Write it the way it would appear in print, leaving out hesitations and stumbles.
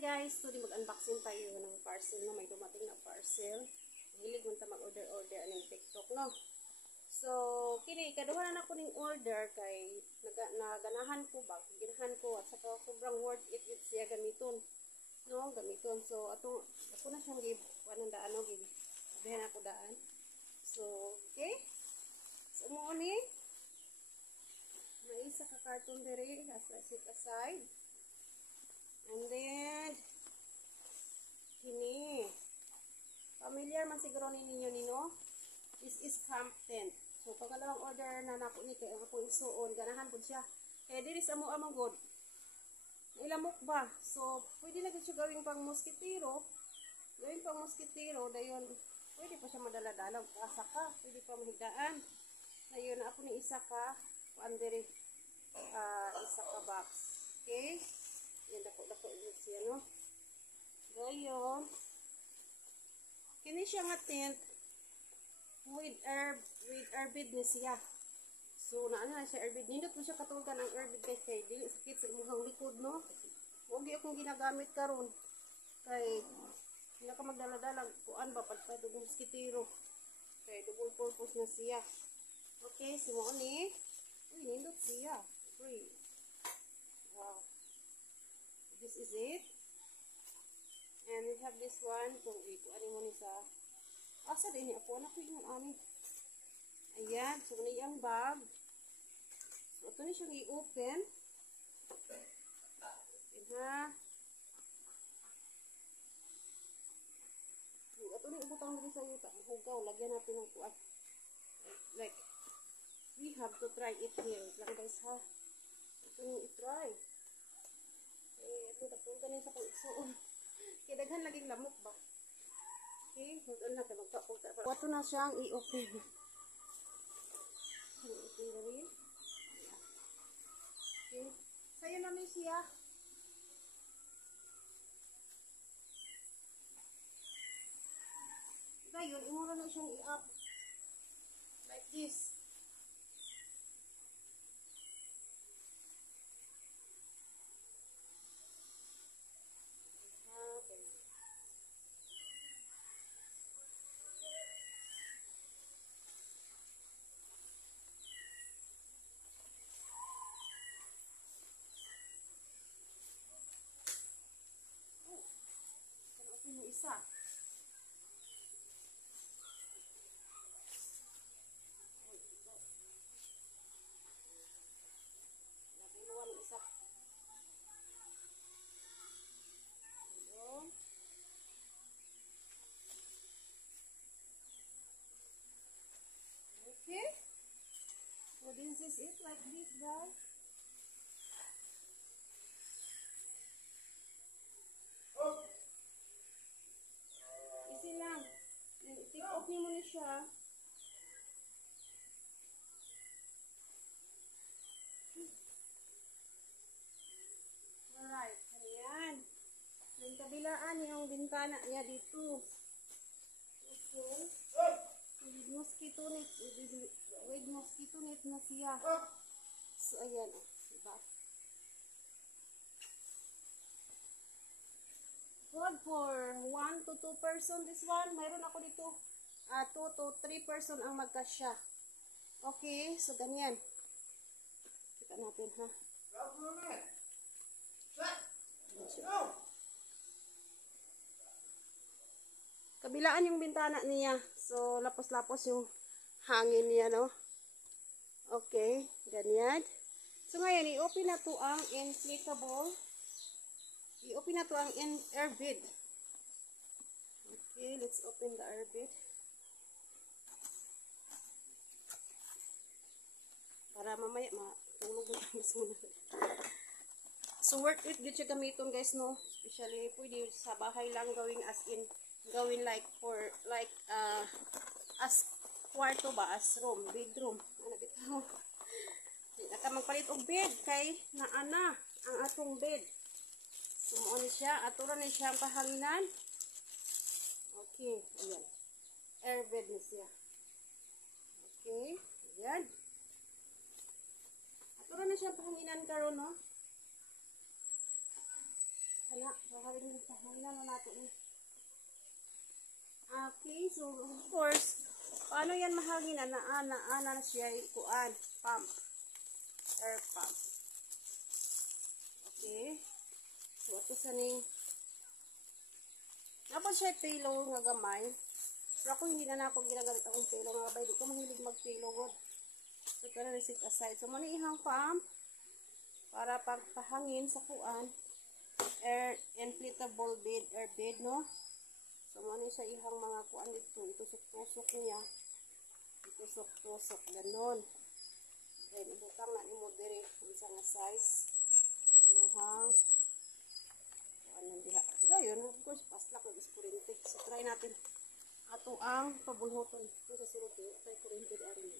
guys, today mag-unboxing tayo ng parcel no, may dumating na parcel. Hilig mo ta mag-order aning TikTok no. So, kini kaduha na ako ning order kay naganahan ko ba, ginahan ko at saka sobrang worth it with siya gamiton. No, gamiton. So, ako na siyang anong daan no, abihan ako daan. So, okay. So, mo ni may isa ka carton dere as set aside. And then, kini. Familiar man siguro ninyo nino. This is camp tent. So, pangalawang order na nako ni kay ako isuon. Ganahan po siya. Kaya diri sa mo amang god. Ilamok ba? So, pwede na siya gawing pang moskitero. Gawing pang moskitero. Dayon, pwede pa siya madala-dala. Asa ka. Pwede pa mahigdaan. Dayon, ako ni isa ka. Pandiri. Isa ka box. Okay? Yan, dako siya, no? Dayon, kini siya nga tent with airbed ni siya. So, naano na siya airbed. Nindot mo siya katulgan ang airbed kay dili sakit sa imuhang likod, no? Huwag akong ginagamit karon kay hindi ka magdala-dala. Kuan ba, pagpatog ng mosquitero. Kay double purpose na siya. Okay, simo ni. Uy, nindot siya. Uy. Wow. This is it. And we have this one. Kung ano mo ni sa asa din ni ako. Anak ko yung ani. Ayan. So, na yung bag. So, ito na siyang i-open. Ayan ha. So, ito na ibutang rin sa yuta. Hugaw. Lagyan natin ng kuat. Like, we have to try it here. Lang guys ha. Ito yung i-try. Ito ganin sa pag-isuon. Kaya daghan laging lamok ba? Okay, huwag na kayo magpapagta. Wato na siyang i-open. I-open na rin. Okay, sayo namin siya. Ngayon, imura na siyang i-up. Like this. Yung isa. Nabiluan yung isa. Okay. So this is it like this, guys. Easy lang. I-take off niyo muna siya. Alright. Ayan. Yung kabilaan yung bintana niya dito. Okay. With mosquito net na siya. So, ayan. Diba? Good for 1 to 2 person this one. Mayroon ako dito 2 to 3 person ang magkasya. Okay, so ganyan. Kita natin ha. Kabilaan yung bintana niya. So lapos-lapos yung hangin niya, no? Okay, ganyan. So ngayon, i-open na to ang inflatable. I-open na to ang airbed. Okay, let's open the airbed. Para mamaya matulog mo muna. So worth it good siya gamiton guys no. Especially pwede sa bahay lang gawing as in gawin like for like as kwarto ba, as room, bedroom. Ano bitaw? Naka magpalit og bed kay naana ang atong bed. Sumuon siya, aturan ni siya ang pahanginan. Okay, ayan. Airbed na siya. Okay, ayan. Aturan na siya ang pahanginan karon no. Hala, kakaling na hangin na nato ni. Okay, so of course, paano yan mahangin na siya kuan, pump. Air pump. Okay. So ato sa ning napon siya payload nga gamay. Pero ako hindi na ako ginagamit akong payload nga bay, di ko mahilig mag-payload. So kana reset aside. So muna ihang pump para pagpahangin sa kuan. Air inflatable bed, air bed, no? So muna siya ihang mga kuan dito, itusok-tusok niya. Itusok-tusok ganon. Then ibutang na nimo diri unsa nga size. Muhang ano diha. Dayon, of course, paslak na iskurente. So try natin ato ang pabulhoton. Ito sa sulod ko, tay kurente di ari.